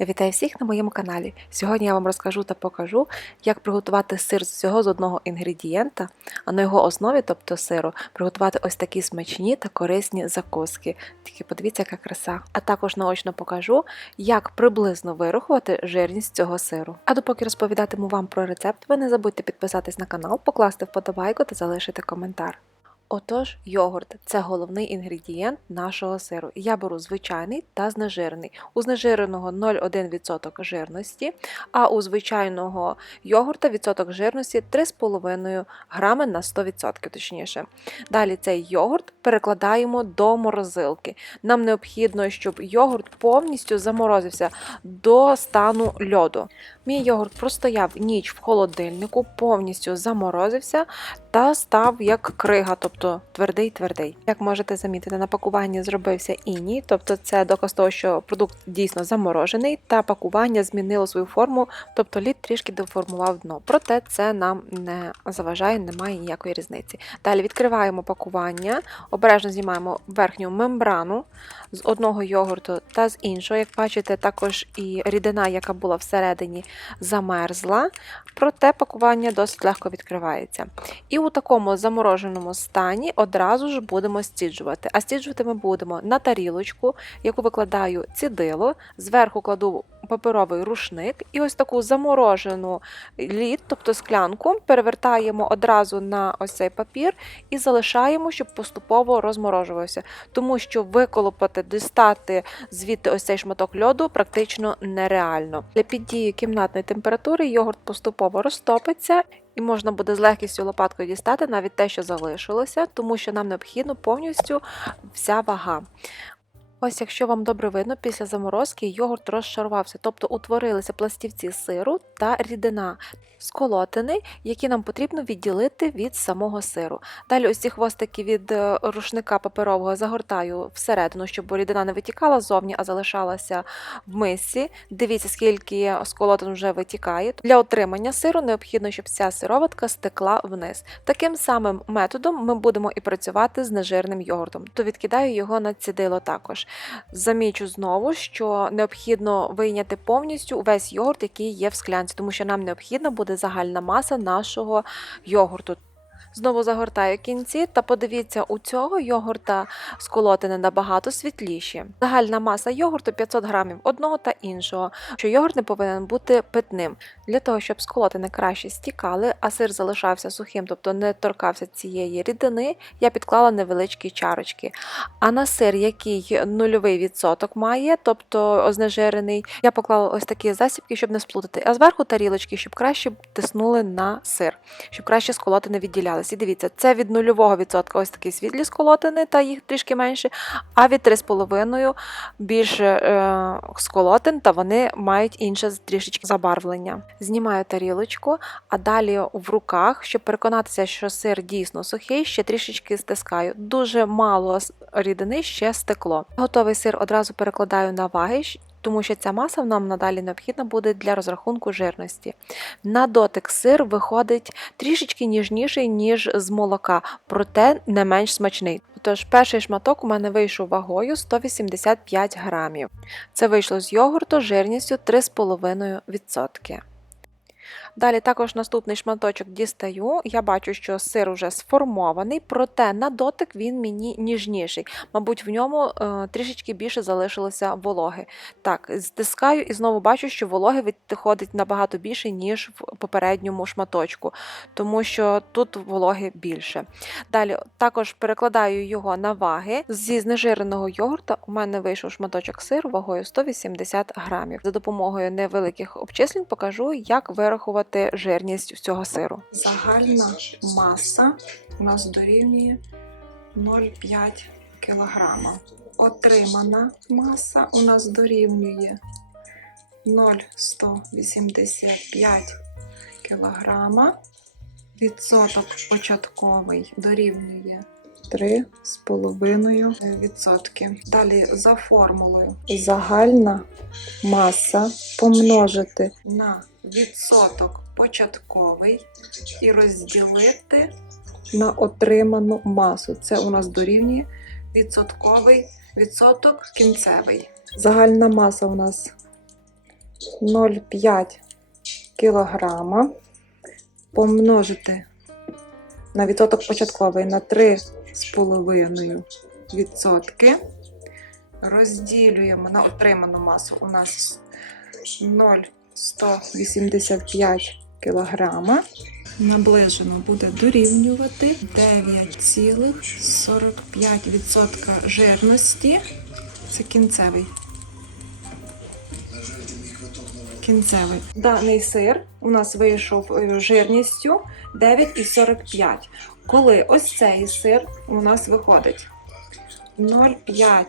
Вітаю всіх на моєму каналі. Сьогодні я вам розкажу та покажу, як приготувати сир з всього з одного інгредієнта, а на його основі, тобто сиру, приготувати ось такі смачні та корисні закуски. Тільки подивіться, яка краса. А також наочно покажу, як приблизно вирахувати жирність цього сиру. А допоки розповідатиму вам про рецепт, ви не забудьте підписатись на канал, покласти вподобайку та залишити коментар. Отож, йогурт це головний інгредієнт нашого сиру. Я беру звичайний та знежирений. У знежиреного 0,1% жирності, а у звичайного йогурта відсоток жирності 3,5 грами на 100% точніше. Далі цей йогурт перекладаємо до морозилки. Нам необхідно, щоб йогурт повністю заморозився до стану льоду. Мій йогурт простояв ніч в холодильнику, повністю заморозився та став як крига, тобто твердий-твердий. Як можете замітити, на пакуванні зробився іній, тобто це доказ того, що продукт дійсно заморожений, та пакування змінило свою форму, тобто лід трішки деформував дно. Проте це нам не заважає, немає ніякої різниці. Далі відкриваємо пакування, обережно знімаємо верхню мембрану з одного йогурту та з іншого. Як бачите, також і рідина, яка була всередині, замерзла, проте пакування досить легко відкривається. І у такому замороженому стані одразу ж будемо стіджувати. А стіджувати ми будемо на тарілочку, яку викладаю цідило, зверху кладу паперовий рушник, і ось таку заморожену лід, тобто склянку, перевертаємо одразу на ось цей папір і залишаємо, щоб поступово розморожувався. Тому що виколопати, дістати звідти ось цей шматок льоду практично нереально. Для під дією кімнатної температури йогурт поступово розтопиться. І можна буде з легкістю лопаткою дістати навіть те, що залишилося, тому що нам необхідно повністю вся вага. Ось, якщо вам добре видно, після заморозки йогурт розшарувався, тобто утворилися пластівці сиру та рідина сколотини, які нам потрібно відділити від самого сиру. Далі ось ці хвостики від е, рушника паперового загортаю всередину, щоб рідина не витікала зовні, а залишалася в мисці. Дивіться, скільки сколотин вже витікає. Для отримання сиру необхідно, щоб ця сироватка стекла вниз. Таким самим методом ми будемо і працювати з нежирним йогуртом, то відкидаю його на цідило також. Замічу знову, що необхідно вийняти повністю увесь йогурт, який є в склянці, тому що нам необхідна буде загальна маса нашого йогурту. Знову загортаю кінці, та подивіться, у цього йогурта сколотини набагато світліші. Загальна маса йогурту 500 грамів одного та іншого, що йогурт не повинен бути питним. Для того, щоб сколотини краще стікали, а сир залишався сухим, тобто не торкався цієї рідини, я підклала невеличкі чарочки. А на сир, який нульовий відсоток має, тобто ознежирений, я поклала ось такі засібки, щоб не сплутати, а зверху тарілочки, щоб краще тиснули на сир, щоб краще сколотини відділялися. І дивіться, це від нульового відсотка ось такі світлі сколотини, та їх трішки менше, а від 3,5 більше е, сколотин, та вони мають інше трішечки забарвлення. Знімаю тарілочку, а далі в руках, щоб переконатися, що сир дійсно сухий, ще трішечки стискаю. Дуже мало рідини ще стекло. Готовий сир одразу перекладаю на ваги. Тому що ця маса нам надалі необхідна буде для розрахунку жирності. На дотик сир виходить трішечки ніжніший, ніж з молока, проте не менш смачний. Тож перший шматок у мене вийшов вагою 185 грамів. Це вийшло з йогурту жирністю 3,5%. Далі також наступний шматочок дістаю. Я бачу, що сир уже сформований, проте на дотик він мені ніжніший. Мабуть, в ньому е, трішечки більше залишилося вологи. Так, стискаю і знову бачу, що вологи відходить набагато більше, ніж в попередньому шматочку, тому що тут вологи більше. Далі також перекладаю його на ваги. Зі знежиреного йогурта у мене вийшов шматочок сиру вагою 180 грамів. За допомогою невеликих обчислень покажу, як вирахувати жирність цього сиру. Загальна маса у нас дорівнює 0,5 кг. Отримана маса у нас дорівнює 0,185 кг. Відсоток початковий дорівнює 3,5%. Далі за формулою загальна маса помножити на відсоток початковий і розділити на отриману масу. Це у нас дорівнює відсотковий відсоток кінцевий. Загальна маса у нас 0,5 кілограма помножити на відсоток початковий на 3,5 відсотки. Розділюємо на отриману масу. У нас 0,185 кілограма. Наближено буде дорівнювати 9,45% жирності. Це кінцевий. Кінцевий. Даний сир у нас вийшов е, жирністю 9,45. Коли ось цей сир у нас виходить 0,5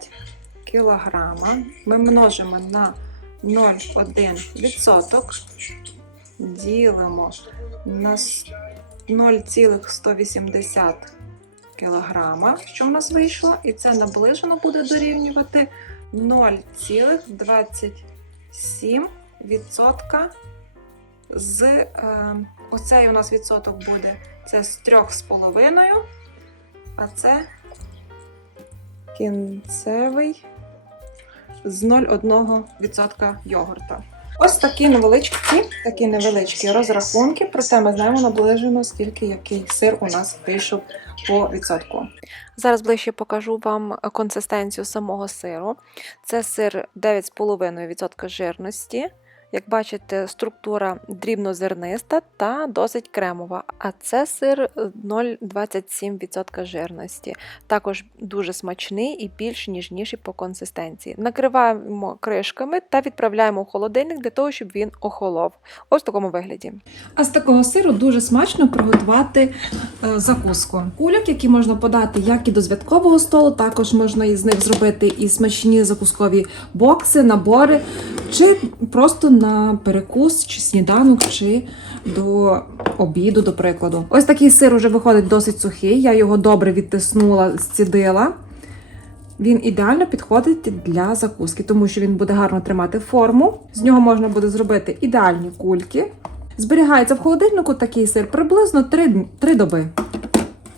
кілограма, ми множимо на 0,1%, ділимо на 0,180 кілограма, що в нас вийшло, і це наближено буде дорівнювати 0,27 відсотка з е, оцей у нас відсоток буде це з 3,5, а це кінцевий з 0,1% йогурта. Ось такі невеличкі, такі невеличкі розрахунки, проте ми знаємо наближено, скільки який сир у нас вийшов по відсотку. Зараз ближче покажу вам консистенцію самого сиру. Це сир 9,5% жирності. Як бачите, структура дрібнозерниста та досить кремова, а це сир е, 0,27% жирності. Також дуже смачний і більш ніжніший по консистенції. Накриваємо кришками та відправляємо в холодильник для того, щоб він охолов. Ось в такому вигляді. А з такого сиру дуже смачно приготувати е, закуску. Кульок, які можна подати як і до святкового столу, також можна із них зробити і смачні закускові бокси, набори, чи просто на перекус, чи сніданок, чи до обіду, до прикладу. Ось такий сир уже виходить досить сухий. Я його добре відтиснула, зцідила. Він ідеально підходить для закуски, тому що він буде гарно тримати форму. З нього можна буде зробити ідеальні кульки. Зберігається в холодильнику такий сир приблизно 3, 3 доби.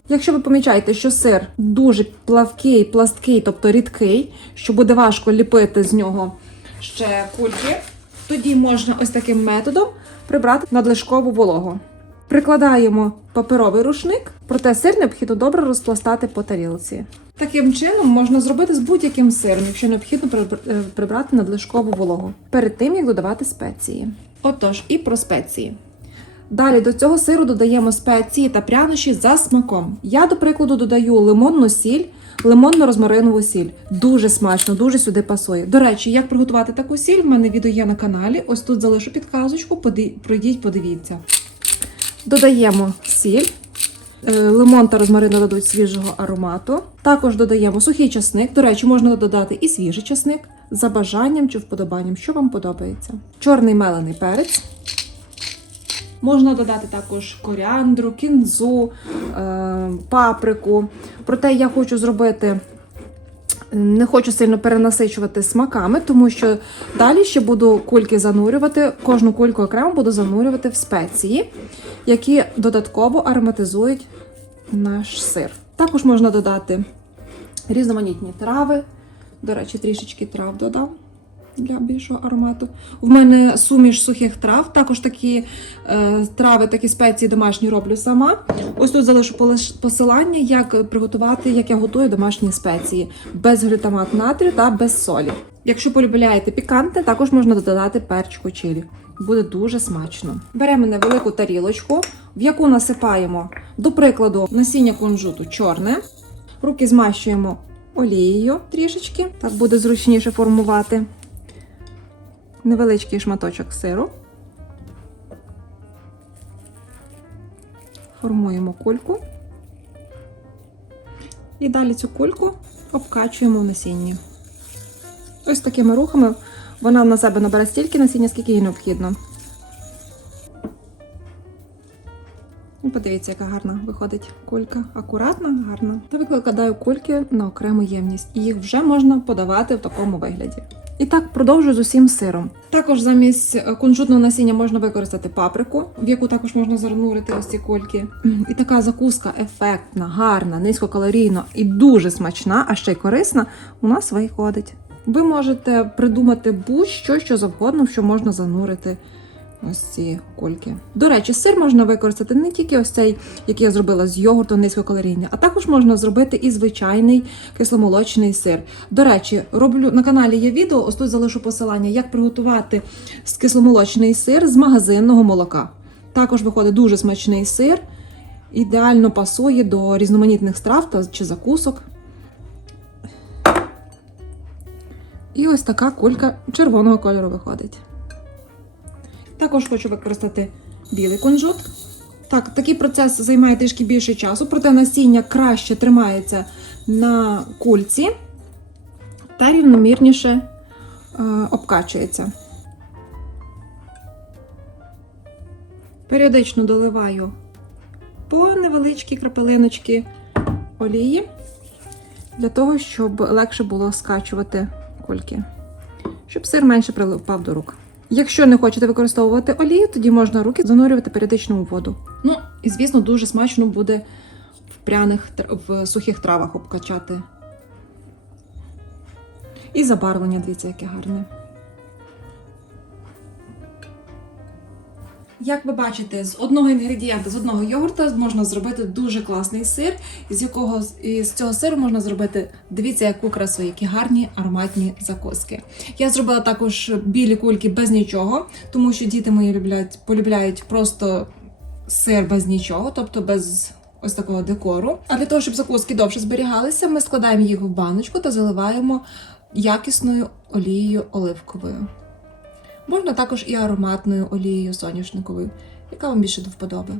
Якщо ви помічаєте, що сир дуже плавкий, пласткий, тобто рідкий, що буде важко ліпити з нього ще кульки, тоді можна ось таким методом прибрати надлишкову вологу. Прикладаємо паперовий рушник, проте сир необхідно добре розпластати по тарілці. Таким чином можна зробити з будь-яким сиром, якщо необхідно е, прибрати надлишкову вологу перед тим, як додавати спеції. Отож, і про спеції. Далі до цього сиру додаємо спеції та прянощі за смаком. Я, до прикладу, додаю лимонну сіль, лимонно-розмаринову сіль. Дуже смачно, дуже сюди пасує. До речі, як приготувати таку сіль, в мене відео є на каналі. Ось тут залишу підказочку, пройдіть, подивіться. Додаємо сіль. Е, Лимон та розмарин дадуть свіжого аромату. Також додаємо сухий часник. До речі, можна додати і свіжий часник за бажанням чи вподобанням, що вам подобається. Чорний мелений перець. Можна додати також коріандру, кінзу, е, паприку. Проте я хочу зробити. Не хочу сильно перенасичувати смаками, тому що далі ще буду кульки занурювати. Кожну кульку окремо буду занурювати в спеції, які додатково ароматизують наш сир. Також можна додати різноманітні трави. До речі, трішечки трав додам для більшого аромату. В мене суміш сухих трав, також такі е, трави, такі спеції домашні роблю сама. Ось тут залишу посилання, як приготувати, як я готую домашні спеції без глютамат натрію та без солі. Якщо полюбляєте пікантне, також можна додати перчику чилі. Буде дуже смачно. Беремо невелику тарілочку, в яку насипаємо, до прикладу, насіння кунжуту чорне. Руки змащуємо олією трішечки, так буде зручніше формувати. Невеличкий шматочок сиру. Формуємо кульку. І далі цю кульку обкачуємо в насінні. Ось такими рухами вона на себе набере стільки насіння, скільки їй необхідно. І подивіться, яка гарна виходить кулька. Акуратна, гарна. Та викладаю кульки на окрему ємність, і їх вже можна подавати в такому вигляді. І так продовжую з усім сиром. Також замість е, кунжутного насіння можна використати паприку, в яку також можна занурити ось ці кульки. І така закуска ефектна, гарна, низькокалорійна і дуже смачна, а ще й корисна у нас виходить. Ви можете придумати будь-що, що завгодно, що можна занурити ось ці кульки. До речі, сир можна використати не тільки ось цей, який я зробила з йогурту низькокалорійний, а також можна зробити і звичайний кисломолочний сир. До речі, роблю на каналі є відео, ось тут залишу посилання, як приготувати кисломолочний сир з магазинного молока. Також виходить дуже смачний сир, ідеально пасує до різноманітних страв та чи закусок. І ось така кулька червоного кольору виходить. Також хочу використати білий кунжут. Так, такий процес займає трішки більше часу, проте насіння краще тримається на кульці та рівномірніше е, обкачується. Періодично доливаю по невеличкі крапелиночки олії для того, щоб легше було скачувати кульки, щоб сир менше прилипав до рук. Якщо не хочете використовувати олію, тоді можна руки занурювати періодично у воду. Ну і звісно, дуже смачно буде в пряних в сухих травах обкачати. І забарвлення, дивіться, яке гарне. Як ви бачите, з одного інгредієнта, з одного йогурта можна зробити дуже класний сир, з якого з цього сиру можна зробити, дивіться, яку красу, які гарні ароматні закуски. Я зробила також білі кульки без нічого, тому що діти мої люблять, полюбляють просто сир без нічого, тобто без ось такого декору. А для того, щоб закуски довше зберігалися, ми складаємо їх в баночку та заливаємо якісною олією оливковою. Можна також і ароматною олією соняшниковою, яка вам більше до вподоби.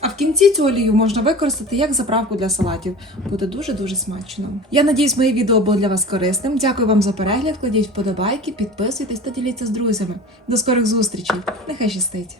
А в кінці цю олію можна використати як заправку для салатів. Буде дуже-дуже смачно. Я надіюсь, моє відео було для вас корисним. Дякую вам за перегляд. Кладіть вподобайки, підписуйтесь та діліться з друзями. До скорих зустрічей. Нехай щастить!